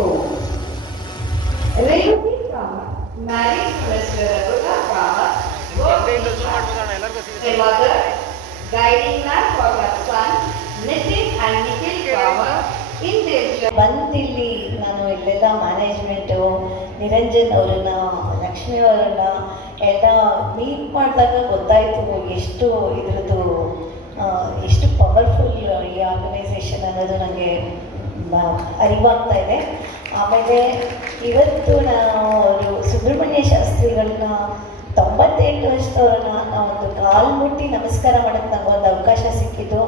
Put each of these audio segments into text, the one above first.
ಓ regular merit guiding ಫಾರ್ಮೋಸ್ 1 ನಾನು ಎಲ್ಲೆಲ್ಲಾ management Niranjan ಅವರ ಲಕ್ಷ್ಮಿ ಲಕ್ಷ್ಮಿಯವರ ಎಲ್ಲ ಮೀಟ್ ಮಾಡಿದಾಗ ಗೊತ್ತಾಯಿತು ಎಷ್ಟು ಇದರದು ಎಷ್ಟು ಪವರ್ಫುಲ್ ಆರ್ಗನೈಸೇಷನ್ ಅನ್ನೋದು ನನಗೆ ಅರಿವಾಗ್ತಾ ಇದೆ. ಆಮೇಲೆ ಇವತ್ತು ನಾವು ಸುಬ್ರಹ್ಮಣ್ಯ ಶಾಸ್ತ್ರಿಗಳನ್ನ ತೊಂಬತ್ತೆಂಟು ವರ್ಷದವ್ರನ್ನ ಒಂದು ಕಾಲು ಮುಟ್ಟಿ ನಮಸ್ಕಾರ ಮಾಡೋಕ್ಕೆ ನನಗೊಂದು ಅವಕಾಶ ಸಿಕ್ಕಿದ್ದು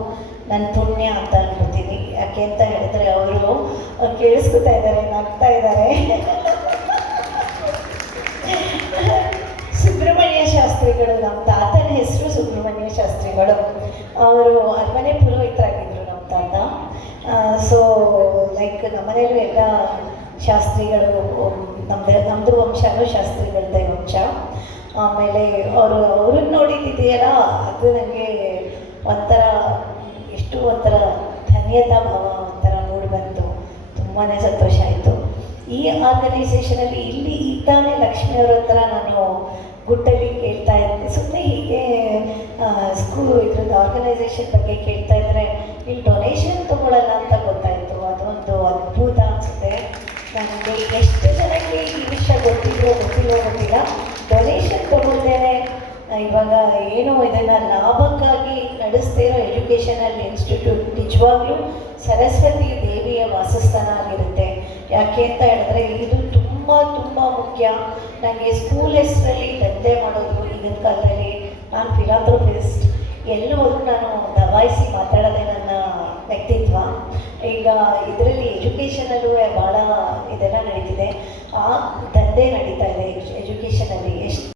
ನನ್ನ ಪುಣ್ಯ ಅಂತ ಅನ್ಕೋತೀನಿ. ಯಾಕೆ ಅಂತ ಹೇಳಿದ್ರೆ ಅವರು ಕೇಳಿಸ್ಕೊತಾ ಇದ್ದಾರೆ, ನಗ್ತಾ ಇದ್ದಾರೆ. ಸುಬ್ರಹ್ಮಣ್ಯ ಶಾಸ್ತ್ರಿಗಳು ನಮ್ಮ ತಾತನ ಹೆಸರು ಸುಬ್ರಹ್ಮಣ್ಯ ಶಾಸ್ತ್ರಿಗಳು. ಅವರು ಅರಮನೆ ಲೈಕ್ ನಮ್ಮನೇಲೂ ಎಲ್ಲ ಶಾಸ್ತ್ರಿಗಳು ನಮ್ಮದೇ ನಮ್ಮದು ವಂಶನೂ ಶಾಸ್ತ್ರಿಗಳದ್ದೇ ವಂಶ. ಆಮೇಲೆ ಅವರು, ಅವ್ರನ್ನ ನೋಡಿದ್ದಿದೆಯಲ್ಲ, ಅದು ನನಗೆ ಒಂಥರ, ಎಷ್ಟು ಒಂಥರ ಧನ್ಯತಾ ಭಾವ, ಒಂಥರ ಮೂಡಿ ಬಂತು. ತುಂಬಾ ಸಂತೋಷ ಆಯಿತು. ಈ ಆರ್ಗನೈಸೇಷನಲ್ಲಿ ಇಲ್ಲಿ ಇದ್ದಾನೆ ಲಕ್ಷ್ಮಿಯವ್ರ ಹತ್ರ ನಾನು ಗುಟ್ಟಲ್ಲಿ ಕೇಳ್ತಾ ಇದ್ದೆ. ಸುಮ್ಮನೆ ಹೀಗೆ ಸ್ಕೂಲ್ ಇದ್ರದ್ದು ಆರ್ಗನೈಸೇಷನ್ ಬಗ್ಗೆ ಕೇಳ್ತಾ ಇದ್ದರೆ ಇಲ್ಲಿ ಡೊನೇಷನ್ ತೊಗೊಳಲ್ಲ ಅಂತ ಗೊತ್ತಿಲ್ಲ ಗೊತ್ತಿಲ್ಲೋ ಗೊತ್ತಿಲ್ಲ ಡೊನೇಷನ್ ತಗೊಂಡೇನೆ ಇವಾಗ ಏನೋ ಇದನ್ನು ಲಾಭಕ್ಕಾಗಿ ನಡೆಸ್ತಿರೋ ಎಜುಕೇಷನಲ್ ಇನ್ಸ್ಟಿಟ್ಯೂಟ್ ನಿಜವಾಗ್ಲೂ ಸರಸ್ವತಿ ದೇವಿಯ ವಾಸಸ್ಥಾನ ಆಗಿರುತ್ತೆ. ಯಾಕೆ ಅಂತ ಹೇಳಿದ್ರೆ ಇದು ತುಂಬ ತುಂಬ ಮುಖ್ಯ. ನನಗೆ ಸ್ಕೂಲ್ ಹೆಸರಲ್ಲಿ ದಂಧೆ ಮಾಡೋದು ಈಗಿನ ಕಾಲದಲ್ಲಿ. ನಾನು ಫಿಲಾಂಥ್ರೋಪಿಸ್ಟ್ ಎಲ್ಲೂ ಹೋದ್ರೂ ನಾನು ದಬಾಯಿಸಿ ಮಾತಾಡೋದೇ ನನ್ನ ವ್ಯಕ್ತಿತ್ವ. ಈಗ ಇದರಲ್ಲಿ ಎಜುಕೇಷನಲ್ಲೂ ಭಾಳ ಇದೆಲ್ಲ ನಡೀತಿದೆ. ಆ ದಂಧೆ ನಡೀತಾ ಇದೆ ಎಜುಕೇಷನಲ್ಲಿ ಎಷ್ಟು